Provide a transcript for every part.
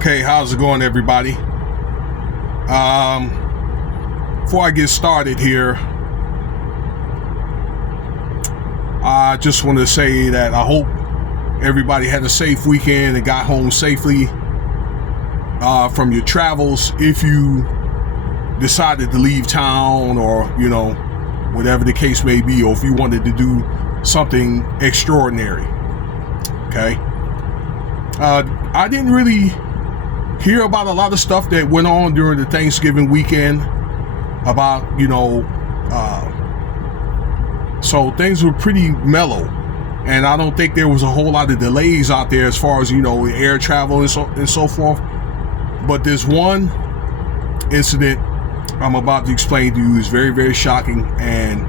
Okay, how's it going, everybody? Before I get started here, I just want to say that I hope everybody had a safe weekend and got home safely from your travels. If you decided to leave town, or whatever the case may be, or if you wanted to do something extraordinary. Okay. I didn't really hear about a lot of stuff that went on during the Thanksgiving weekend about, so things were pretty mellow, and I don't think there was a whole lot of delays out there as far as, air travel and so forth. But this one incident I'm about to explain to you is very, very shocking, and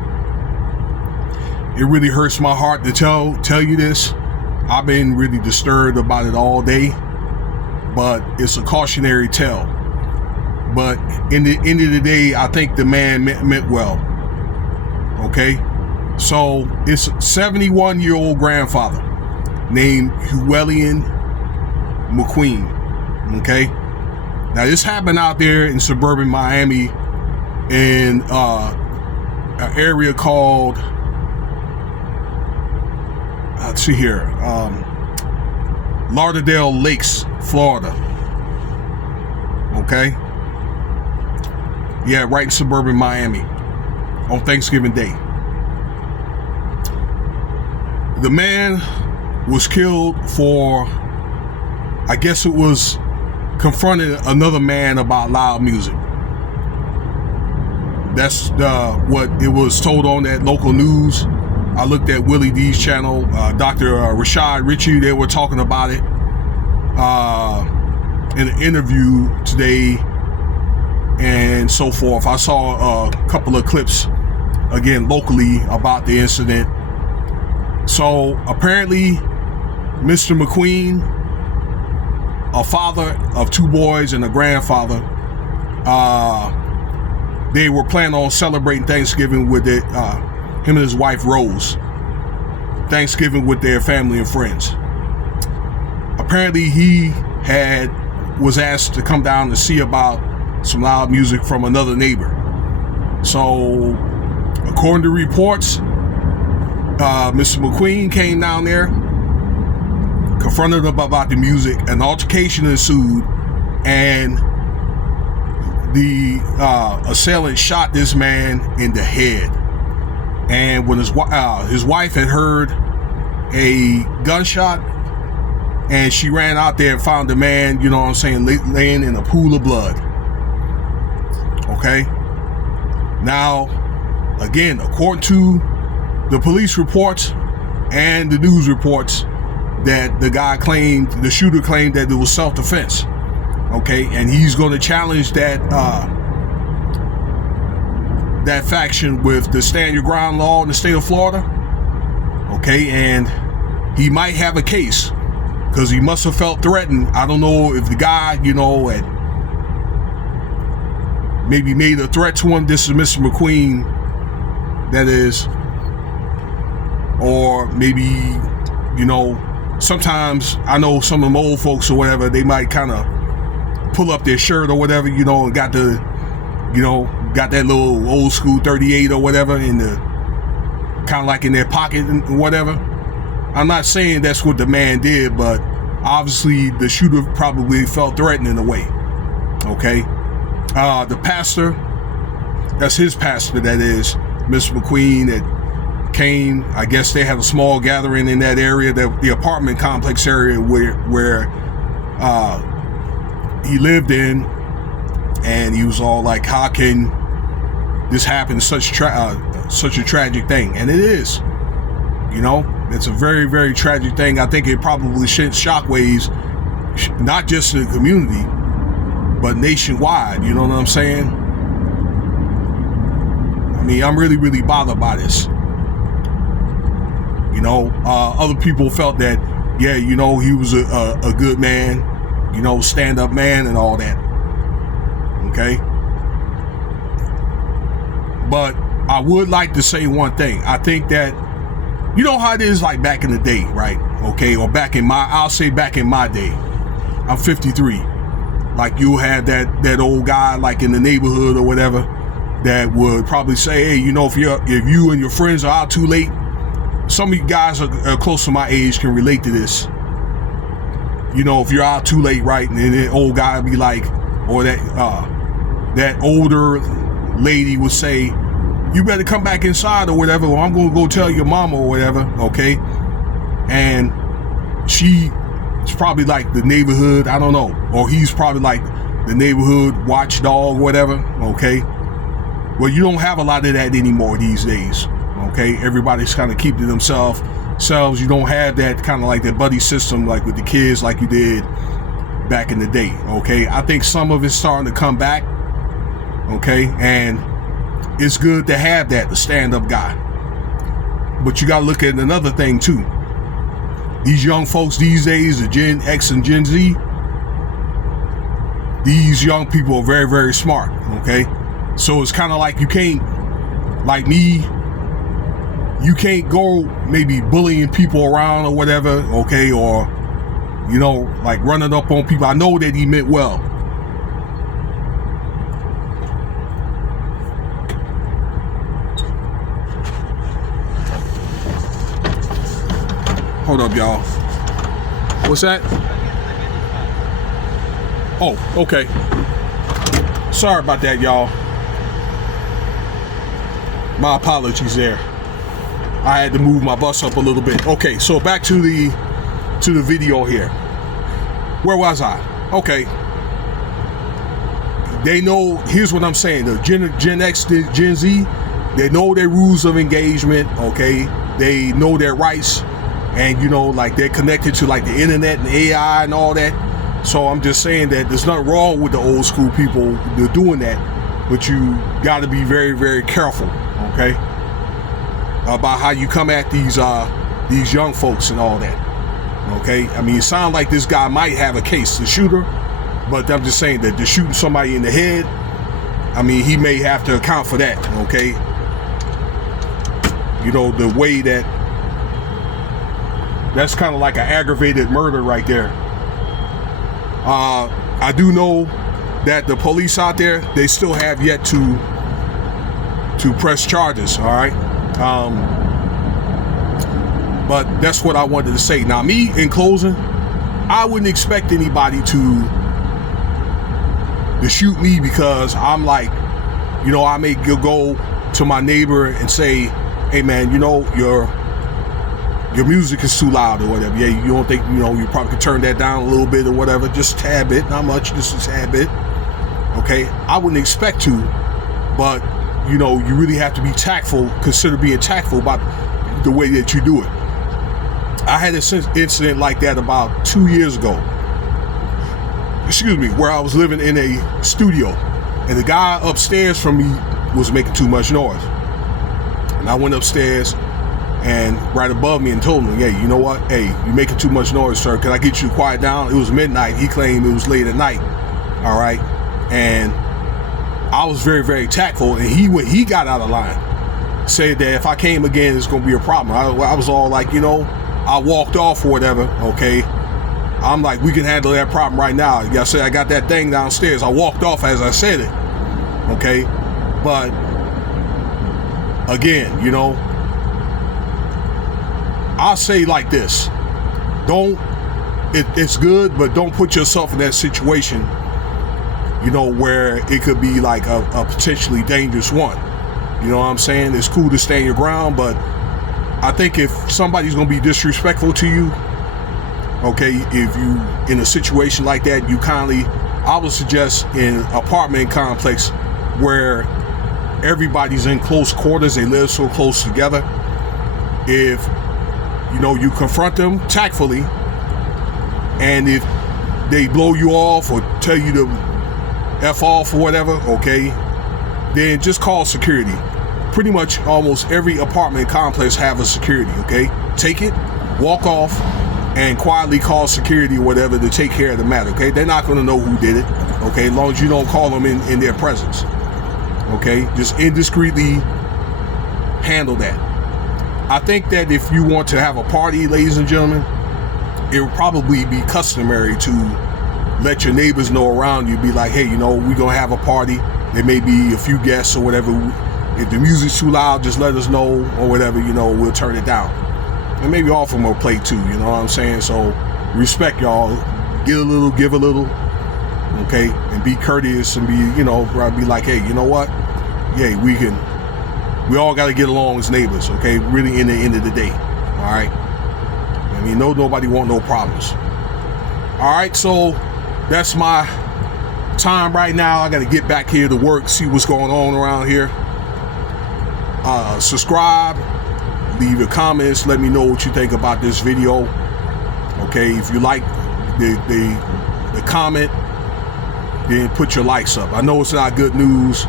it really hurts my heart to tell you this. I've been really disturbed about it all day, but it's a cautionary tale. But in the end of the day, I think the man meant well. Okay? So it's a 71-year-old grandfather named Llewellyn McQueen. Okay? Now this happened out there in suburban Miami in an area called, let's see here, Lauderdale Lakes, Florida. Okay? Yeah, right in suburban Miami on Thanksgiving Day. The man was killed for, I guess it was confronting another man about loud music. That's what it was told on that local news. I looked at Willie D's channel, Dr. Rashad Ritchie. They were talking about it in an interview today and so forth. I saw a couple of clips, again, locally about the incident. So apparently, Mr. McQueen, a father of two boys and a grandfather, they were planning on celebrating Thanksgiving with him and his wife Rose. Thanksgiving with their family and friends. Apparently he was asked to come down to see about some loud music from another neighbor. So according to reports, Mr. McQueen came down there, confronted him about the music. An altercation ensued, and the assailant shot this man in the head. And when his wife had heard a gunshot, and she ran out there and found the man, laying in a pool of blood. Okay? Now, again, according to the police reports and the news reports, that the shooter claimed that it was self-defense. Okay? And he's going to challenge that faction with the stand your ground law in the state of Florida. Okay, and he might have a case because he must have felt threatened. I don't know if the guy, had maybe made a threat to him. This is Mr. McQueen, that is, or maybe, sometimes I know some of them old folks or whatever, they might kind of pull up their shirt or whatever, and got that little old school 38 or whatever in the kind of like in their pocket and whatever. I'm not saying that's what the man did, but obviously the shooter probably felt threatened in a way. Okay. The pastor, that's his pastor, that is, Mr. McQueen, that came, I guess they had a small gathering in that area, the apartment complex area where he lived in, and he was all like, how can this happen, such a tragic thing? And it is, it's a very, very tragic thing. I think it probably sent shockwaves, not just in the community, but nationwide. You know what I'm saying? I mean, I'm really, really bothered by this. Other people felt that, yeah, he was a good man, stand-up man and all that. Okay? But I would like to say one thing. I think that, you know how it is like back in the day, right? Okay, or back in my day. I'm 53. Like you have that old guy like in the neighborhood or whatever that would probably say, hey, you know, if you and your friends are out too late, some of you guys are close to my age can relate to this. You know, if you're out too late, right, and then the old guy would be like, or that older lady would say, you better come back inside or whatever, or I'm gonna go tell your mama or whatever, okay? And she's probably like the neighborhood, I don't know, or he's probably like the neighborhood watchdog, whatever, okay? Well, you don't have a lot of that anymore these days, okay? Everybody's kind of keeping themselves. You don't have that kind of like that buddy system like with the kids like you did back in the day, okay? I think some of it's starting to come back, okay? And it's good to have that, the stand-up guy. But you got to look at another thing too. These young folks these days, the Gen X and Gen Z, these young people are very, very smart, okay? So it's kind of like you can't, like me, you can't go maybe bullying people around or whatever, okay? Or, you know, like running up on people. I know that he meant well. Hold up, y'all. What's that? Oh, okay. Sorry about that, y'all. My apologies there. I had to move my bus up a little bit. Okay, so back to the video here. Where was I? Okay. They know, here's what I'm saying. The Gen X, Gen Z, they know their rules of engagement, okay? They know their rights, and you know, like they're connected to like the internet and AI and all that. So I'm just saying that there's nothing wrong with the old school people. They're doing that, but you got to be very, very careful, okay, about how you come at these young folks and all that, okay? I mean, it sounds like this guy might have a case, the shooter, but I'm just saying that they're shooting somebody in the head. I mean, he may have to account for that, okay? You know, the way that's kind of like an aggravated murder right there. I do know that the police out there, they still have yet to press charges, all right? But that's what I wanted to say. Now, me, in closing, I wouldn't expect anybody to shoot me because I'm like, you know, I may go to my neighbor and say, hey man, you know, your music is too loud or whatever. Yeah, you don't think, you know, you probably could turn that down a little bit or whatever, just a tad bit, not much, just a tad bit. Okay, I wouldn't expect to, but you know, you really have to be tactful, consider being tactful about the way that you do it. I had an incident like that about 2 years ago, where I was living in a studio and the guy upstairs from me was making too much noise. And I went upstairs and right above me and told him, hey, you know what? Hey, you're making too much noise, sir. Can I get you to quiet down? It was midnight. He claimed it was late at night. All right. And I was very, very tactful. And he got out of line, said that if I came again, it's going to be a problem. I was all like, you know, I walked off or whatever. Okay. I'm like, we can handle that problem right now. I said, I got that thing downstairs. I walked off as I said it. Okay. But again, you know, I'll say like this, it's good, but don't put yourself in that situation, you know, where it could be like a potentially dangerous one. You know what I'm saying? It's cool to stand your ground, but I think if somebody's going to be disrespectful to you, okay, if you in a situation like that, I would suggest in an apartment complex where everybody's in close quarters, they live so close together, if you know, you confront them tactfully, and if they blow you off or tell you to F off or whatever, okay, then just call security. Pretty much almost every apartment complex have a security, okay? Take it, walk off, and quietly call security or whatever to take care of the matter, okay? They're not going to know who did it, okay, as long as you don't call them in their presence, okay? Just indiscreetly handle that. I think that if you want to have a party, ladies and gentlemen, it would probably be customary to let your neighbors know around you. Be like, hey, you know, we're gonna have a party. There may be a few guests or whatever. If the music's too loud, just let us know or whatever, you know, we'll turn it down. And maybe offer them a plate too, you know what I'm saying? So respect y'all. Get a little, give a little, okay? And be courteous and be, you know, be like, hey, you know what? Yeah, we all got to get along as neighbors, okay? Really, in the end of the day, all right? I mean, nobody want no problems. All right, so that's my time right now. I got to get back here to work, see what's going on around here. Subscribe, leave your comments, let me know what you think about this video. Okay, if you like the comment, then put your likes up. I know it's not good news,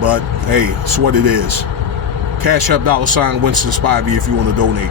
but hey, it's what it is. Cash App $Winston Spivey if you want to donate.